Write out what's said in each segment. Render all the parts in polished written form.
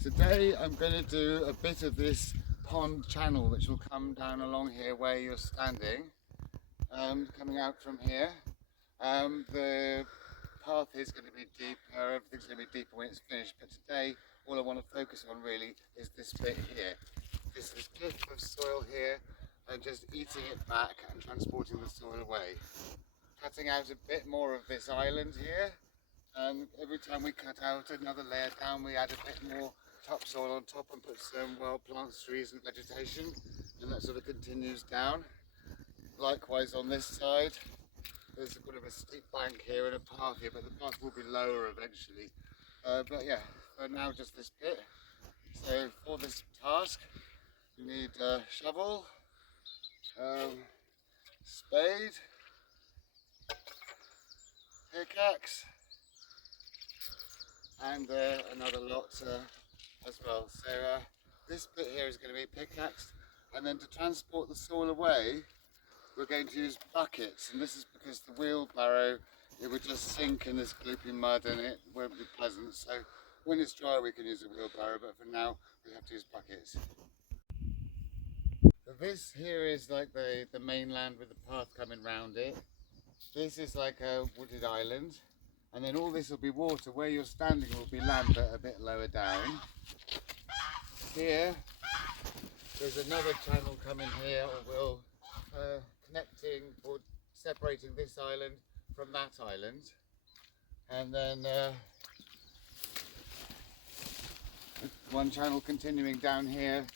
Today I'm going to do a bit of this pond channel which will come down along here where you're standing, coming out from here. The path is going to be deeper, everything's going to be deeper when it's finished, but today all I want to focus on really is this bit here. This cliff of soil here and just eating it back and transporting the soil away. Cutting out a bit more of this island here, and every time we cut out another layer down we add a bit more topsoil on top and put some wild plants, trees and vegetation, and that sort of continues down. Likewise on this side, there's a bit of a steep bank here and a path here, but the path will be lower eventually. But yeah, for now just this bit. So for this task you need a shovel, spade, pickaxe, and another lot as well. So this bit here is going to be pickaxed, and then to transport the soil away we're going to use buckets, and this is because the wheelbarrow, it would just sink in this gloopy mud and it won't be pleasant. So when it's dry we can use a wheelbarrow, but for now we have to use buckets. So this here is like the mainland with the path coming round it. This is like a wooded island, and then all this will be water. Where you're standing will be land, but a bit lower down. Here there's another channel coming here, will connecting or separating this island from that island, and then one channel continuing down here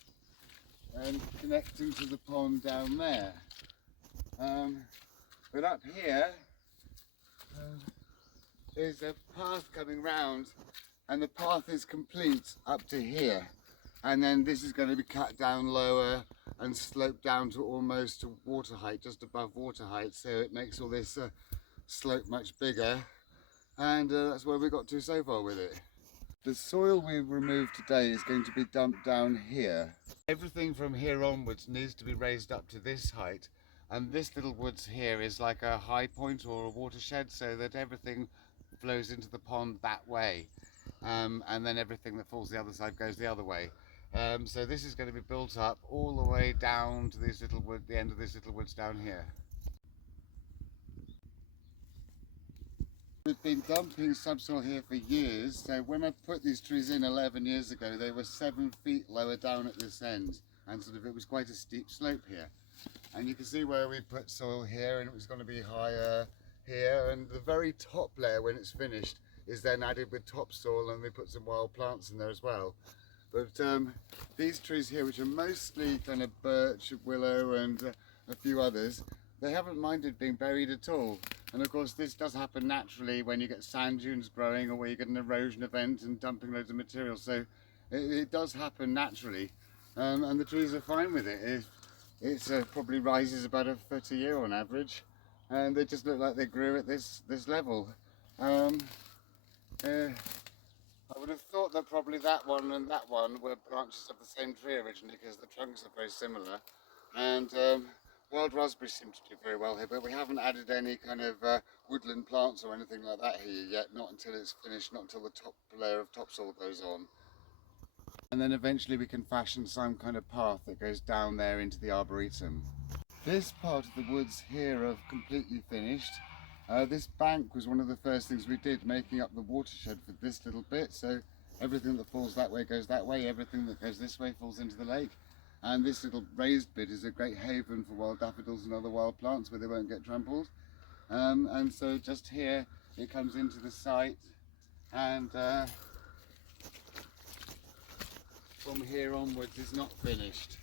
and connecting to the pond down there. But up here there's a path coming round, and the path is complete up to here, and then this is going to be cut down lower and sloped down to almost to water height, just above water height, so it makes all this slope much bigger, and that's where we got to so far with it. The soil we've removed today is going to be dumped down here. Everything from here onwards needs to be raised up to this height, and this little woods here is like a high point or a watershed, so that everything flows into the pond that way, and then everything that falls the other side goes the other way. So this is going to be built up all the way down to this little wood, the end of this little woods down here. We've been dumping subsoil here for years, so when I put these trees in 11 years ago they were 7 feet lower down at this end, and sort of it was quite a steep slope here. And you can see where we put soil here, and it was going to be higher here, and the very top layer when it's finished is then added with topsoil, and we put some wild plants in there as well. But these trees here, which are mostly kind of birch, willow and a few others, they haven't minded being buried at all. And of course this does happen naturally when you get sand dunes growing, or where you get an erosion event and dumping loads of material. So it does happen naturally, and the trees are fine with it. It probably rises about a foot a year on average, and they just look like they grew at this level. I would have thought that probably that one and that one were branches of the same tree originally, because the trunks are very similar. And wild raspberries seem to do very well here, but we haven't added any kind of woodland plants or anything like that here yet, not until it's finished, not until the top layer of topsoil goes on. And then eventually we can fashion some kind of path that goes down there into the arboretum. This part of the woods here are completely finished. This bank was one of the first things we did, making up the watershed for this little bit, so everything that falls that way goes that way, everything that goes this way falls into the lake. And this little raised bit is a great haven for wild daffodils and other wild plants where they won't get trampled. And so just here it comes into the site, and from here onwards is not finished.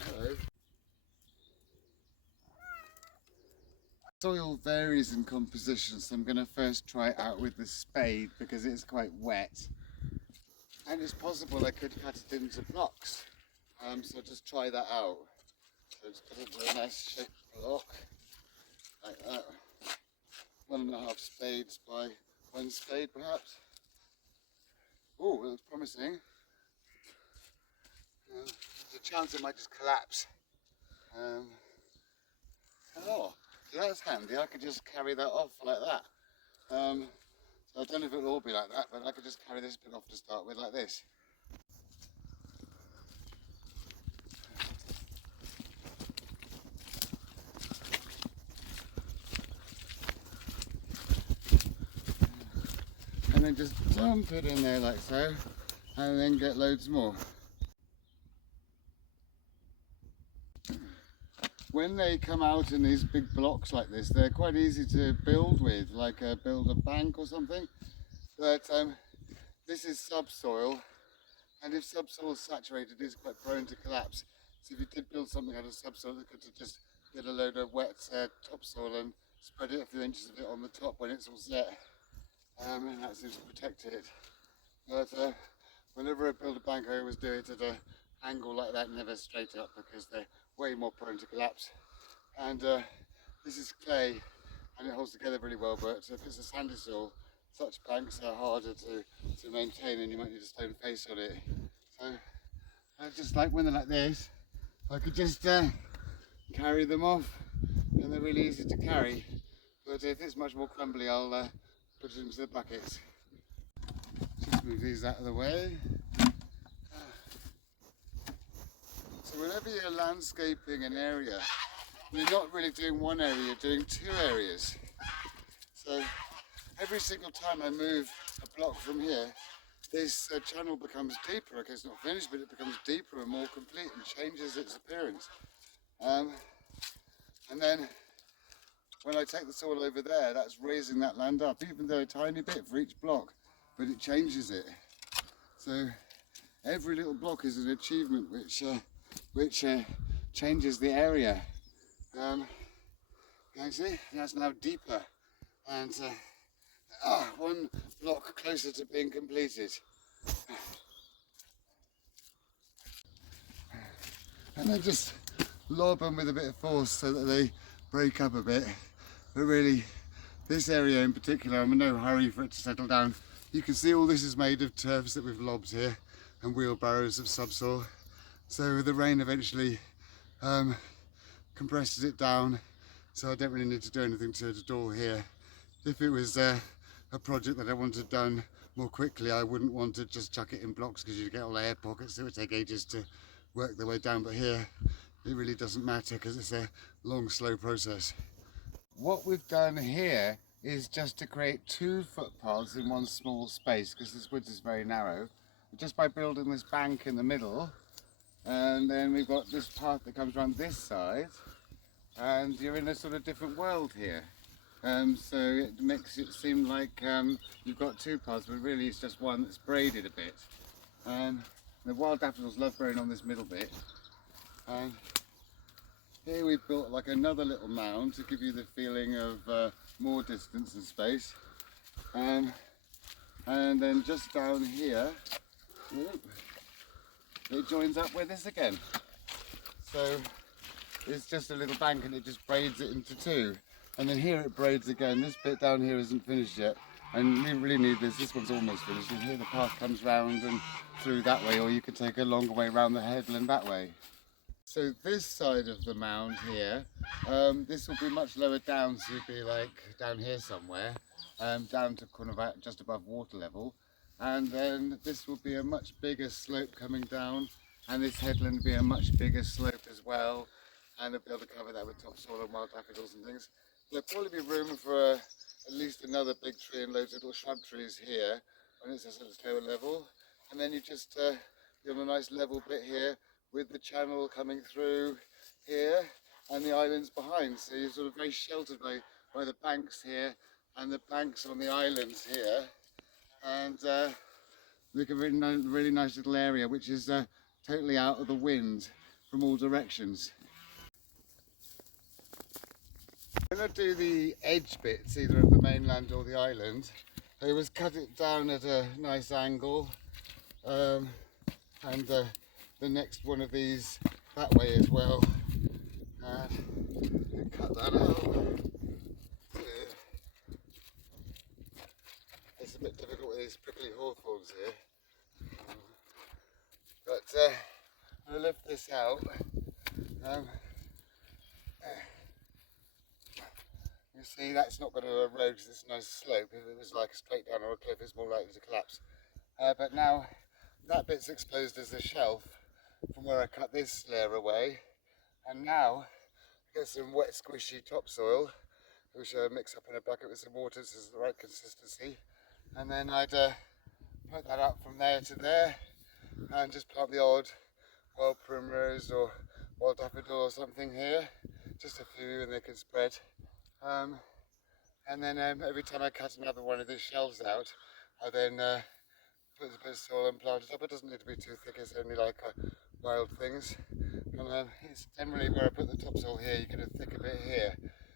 Hello. Soil varies in composition, so I'm going to first try it out with the spade because it's quite wet, and it's possible I could cut it into blocks, so I'll just try that out. So just put it into a nice shaped block like that, 1.5 spades by 1 spade perhaps. Oh, that looks promising. There's a chance it might just collapse. Oh, so that's handy. I could just carry that off like that. So I don't know if it'll all be like that, but I could just carry this bit off to start with like this. then just dump it in there like so, and then get loads more. When they come out in these big blocks like this, they're quite easy to build with, like build a bank or something. But this is subsoil, and if subsoil is saturated, it's quite prone to collapse. So if you did build something out of subsoil, you could just get a load of wet topsoil and spread it a few inches of it on the top when it's all set, and that seems to protect it. But whenever I build a bank, I always do it at an angle like that, never straight up, because they're way more prone to collapse. And this is clay, and it holds together really well, but if it's a sandy soil, such banks are harder to maintain, and you might need a stone face on it. So I just like when they're like this, I could just carry them off, and they're really easy to carry. But if it's much more crumbly, I'll put it into the buckets. Just move these out of the way. So whenever you're landscaping an area, you're not really doing one area, you're doing two areas. So every single time I move a block from here, this channel becomes deeper. Okay, it's not finished, but it becomes deeper and more complete and changes its appearance. And then when I take the soil over there, that's raising that land up, even though a tiny bit for each block, but it changes it. So every little block is an achievement which changes the area. You can see that's now deeper, and one block closer to being completed. And then just lob them with a bit of force so that they break up a bit. But really, this area in particular, I'm in no hurry for it to settle down. You can see all this is made of turfs that we've lobbed here and wheelbarrows of subsoil. So the rain eventually compresses it down, so I don't really need to do anything to it at all here. If it was a project that I wanted done more quickly, I wouldn't want to just chuck it in blocks, because you'd get all the air pockets. It would take ages to work their way down, but here it really doesn't matter because it's a long, slow process. What we've done here is just to create two footpaths in one small space, because this woods is very narrow. Just by building this bank in the middle, and then we've got this path that comes around this side, and you're in a sort of different world here. So it makes it seem like you've got two paths, but really it's just one that's braided a bit. The wild daffodils love growing on this middle bit. And here we've built like another little mound to give you the feeling of more distance and space. And then just down here, it joins up with this again. So it's just a little bank, and it just braids it into two. And then here it braids again. This bit down here isn't finished yet, and we really need this. This one's almost finished, and here the path comes round and through that way, or you can take a longer way around the headland that way. So this side of the mound here, this will be much lower down, so you'd be like down here somewhere, down to kind of just above water level. And then this will be a much bigger slope coming down, and this headland will be a much bigger slope as well, and they'll be able to cover that with topsoil and wild daffodils and things. There'll probably be room for at least another big tree and loads of little shrub trees here when it's at its lower level. And then you just you're on a nice level bit here with the channel coming through here and the islands behind. So you're sort of very sheltered by the banks here and the banks on the islands here. And look, a really nice little area which is totally out of the wind from all directions. When I do the edge bits, either of the mainland or the island, I always cut it down at a nice angle, and the next one of these that way as well, and cut that out. It's a bit difficult with these prickly hawthorns here, but I'll lift this out. You see, that's not going to erode because it's a nice slope. If it was like straight down or a cliff, it's more likely to collapse. But now that bit's exposed as a shelf from where I cut this layer away. And now I get some wet, squishy topsoil, which I mix up in a bucket with some water so it's the right consistency. and then I'd put that up from there to there and just plant the odd wild primrose or wild daffodil or something here, just a few, and they can spread. And then every time I cut another one of these shelves out, I then put a bit of soil and plant it up. It doesn't need to be too thick, it's only like wild things. And it's generally where I put the topsoil here, you get a thicker bit here.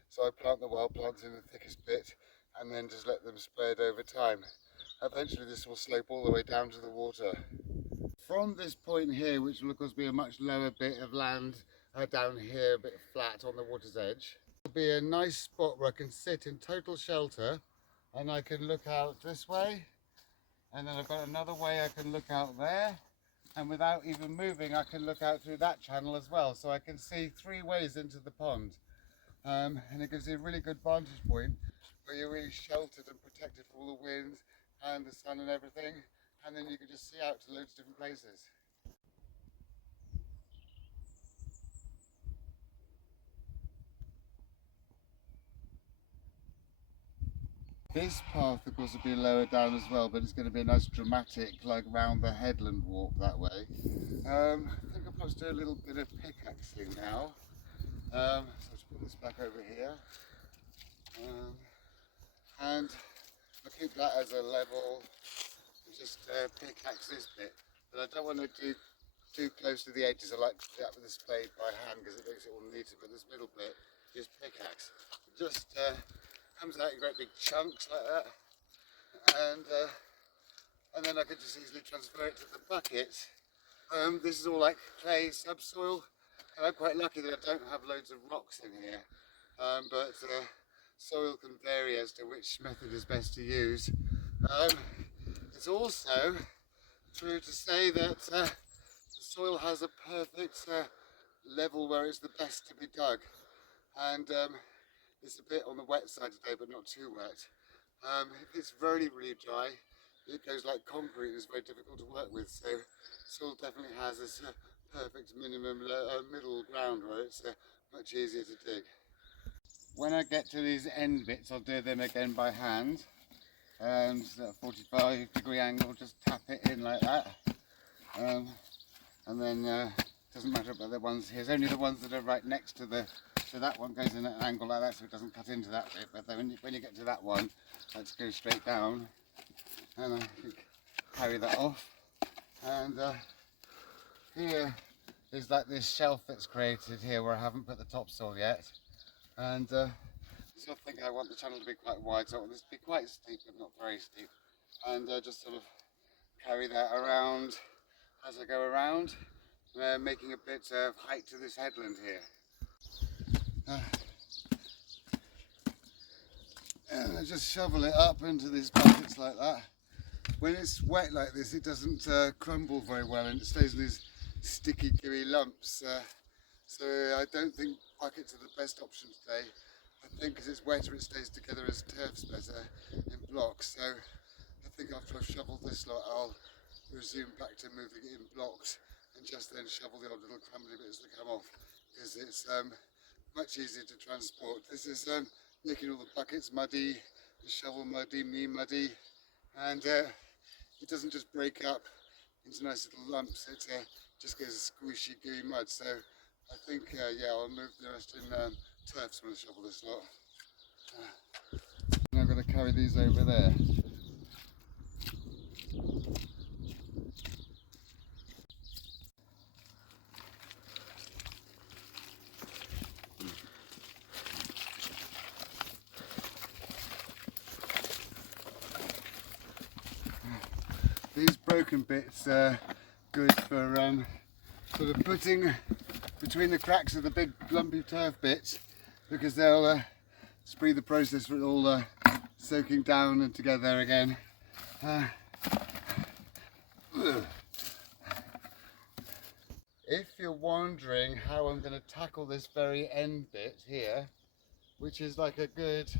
So I plant the wild plants in the thickest bit and then just let them spread over time. Eventually this will slope all the way down to the water. From this point here, which will of course be a much lower bit of land down here, a bit flat on the water's edge, will be a nice spot where I can sit in total shelter and I can look out this way, and then I've got another way I can look out there, and without even moving I can look out through that channel as well, so I can see 3 ways into the pond. And it gives you a really good vantage point where you're really sheltered and protected from all the wind and the sun and everything, and then you can just see out to loads of different places. This path of course will be lower down as well, but it's going to be a nice dramatic, like round the headland walk that way. I think I'll perhaps do a little bit of pickaxing now. So I'll just put this back over here. And I'll keep that as a level, just pickaxe this bit. But I don't want to do too close to the edges. I like to do that with a spade by hand because it makes it all neater, but this middle bit is pickaxe. Just comes out in great big chunks like that, and then I can just easily transfer it to the bucket. This is all like clay subsoil, and I'm quite lucky that I don't have loads of rocks in here, but soil can vary as to which method is best to use. It's also true to say that the soil has a perfect level where it's the best to be dug, and it's a bit on the wet side today, but not too wet. If it's really, really dry, it goes like concrete and it's very difficult to work with. So soil definitely has this perfect minimum middle ground where it's much easier to dig. When I get to these end bits, I'll do them again by hand. And at a 45-degree angle, just tap it in like that. And then doesn't matter about the ones here. It's only the ones that are right next to that one goes in at an angle like that, so it doesn't cut into that bit. But then when you get to that one, let's go straight down, and I can carry that off. And here is like this shelf that's created here where I haven't put the topsoil yet. And so I think I want the channel to be quite wide, so I want this to be quite steep, but not very steep. And just sort of carry that around as I go around, making a bit of height to this headland here. And I just shovel it up into these buckets like that. When it's wet like this, it doesn't crumble very well and it stays in these sticky, gooey lumps. So I don't think buckets are the best option today. I think because it's wetter, it stays together as turfs better in blocks. So I think after I've shoveled this lot, I'll resume back to moving it in blocks and just then shovel the odd little crumbly bits that come off, because it's much easier to transport. This is making all the buckets muddy, the shovel muddy, me muddy, and it doesn't just break up into nice little lumps, it just goes squishy, gooey mud. So I think, yeah, I'll move the rest in turfs when I shovel this lot. Now I've got to carry these over there. These broken bits are good for sort of putting between the cracks of the big lumpy turf bits, because they'll speed the process for it all soaking down and together again. If you're wondering how I'm going to tackle this very end bit here, which is like a good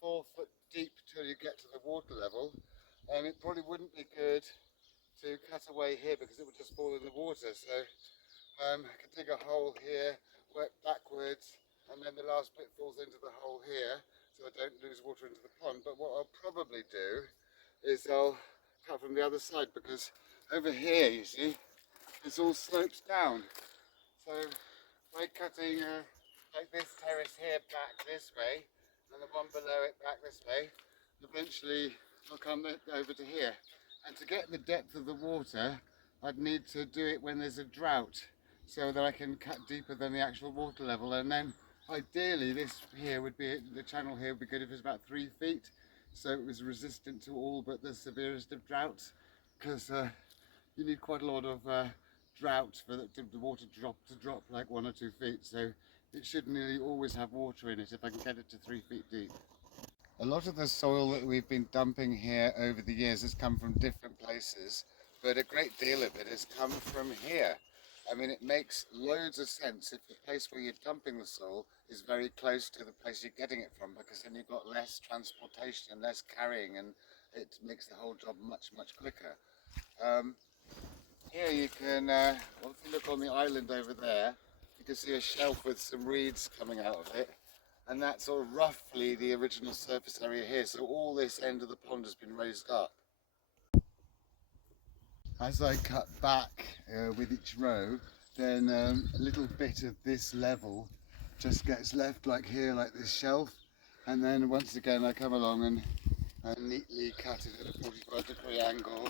4 foot deep till you get to the water level, it probably wouldn't be good to cut away here because it would just fall in the water. So I can dig a hole here, work backwards, and then the last bit falls into the hole here, so I don't lose water into the pond. But what I'll probably do is I'll cut from the other side, because over here, you see, it's all slopes down. So by cutting like this terrace here back this way, and the one below it back this way, eventually I'll come over to here. And to get the depth of the water, I'd need to do it when there's a drought, so that I can cut deeper than the actual water level. And then ideally this here would be, the channel here would be good if it's about 3 feet, so it was resistant to all but the severest of droughts, because you need quite a lot of drought for the water to drop like 1 or 2 feet. So it should nearly always have water in it if I can get it to 3 feet deep. A lot of the soil that we've been dumping here over the years has come from different places, but a great deal of it has come from here. I mean, it makes loads of sense if the place where you're dumping the soil is very close to the place you're getting it from, because then you've got less transportation and less carrying, and it makes the whole job much, much quicker. Here you can, well, if you look on the island over there, you can see a shelf with some reeds coming out of it. And that's sort of roughly the original surface area here. So all this end of the pond has been raised up. As I cut back with each row, then a little bit of this level just gets left like here, like this shelf. And then once again I come along and neatly cut it at a 45-degree angle.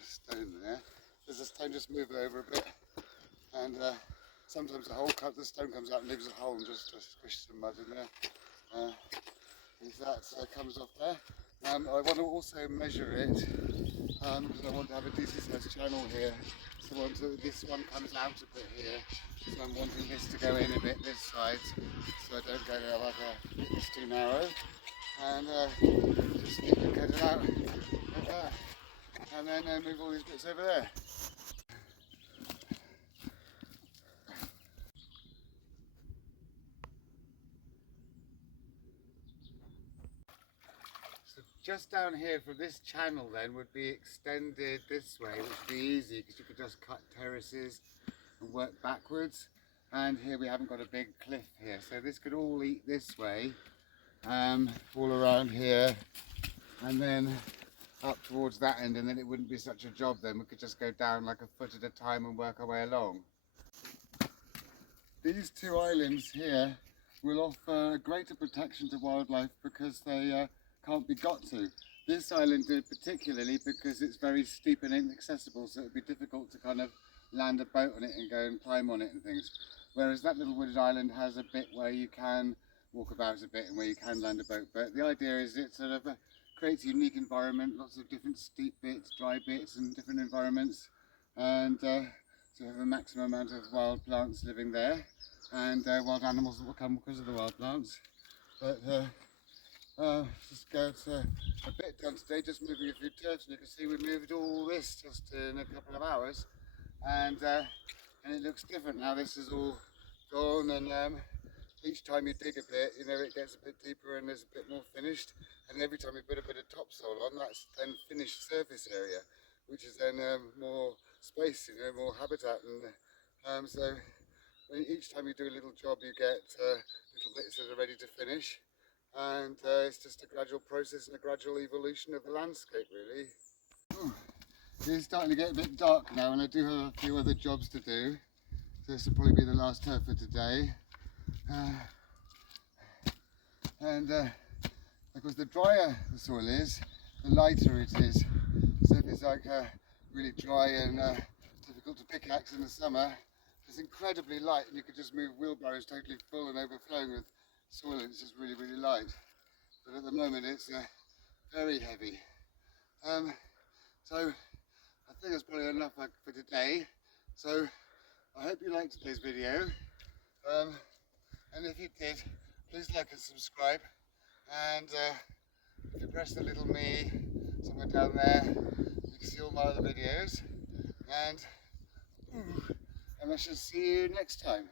Stone there. There's a stone, just move over a bit. And sometimes the stone comes out and leaves a hole, and just squish some mud in there. If that comes off there. I want to also measure it, because I want to have a decent sized channel here. So this one comes out a bit here, so I'm wanting this to go in a bit this side, so I don't go there like it's too narrow. And just need to cut it out like that. And then move all these bits over there. Just down here from this channel then would be extended this way, which would be easy because you could just cut terraces and work backwards. And here we haven't got a big cliff here, so this could all eat this way, all around here, and then up towards that end, and then it wouldn't be such a job then. We could just go down like a foot at a time and work our way along. These two islands here will offer greater protection to wildlife because they can't be got to. This island did particularly because it's very steep and inaccessible, so it would be difficult to kind of land a boat on it and go and climb on it and things. Whereas that little wooded island has a bit where you can walk about a bit and where you can land a boat. But the idea is it sort of creates a unique environment, lots of different steep bits, dry bits and different environments, and so you have a maximum amount of wild plants living there, and wild animals that will come because of the wild plants. But just got a bit done today, just moving a few turfs, and you can see we moved all this just in a couple of hours, and it looks different now. This is all gone, and each time you dig a bit, you know, it gets a bit deeper and there's a bit more finished, and every time you put a bit of topsoil on, that's then finished surface area, which is then more space, you know, more habitat, and so each time you do a little job you get little bits that are ready to finish. And it's just a gradual process and a gradual evolution of the landscape, really. Ooh, it's starting to get a bit dark now, and I do have a few other jobs to do. So this will probably be the last turf for today. Of course, the drier the soil is, the lighter it is. So if it's like really dry and difficult to pickaxe in the summer, it's incredibly light, and you could just move wheelbarrows totally full and overflowing with soil. It's just really, really light. But at the moment it's very heavy. So I think that's probably enough for today. So I hope you liked today's video. And if you did, please like and subscribe. And if you press the little me somewhere down there, you can see all my other videos. And I shall see you next time.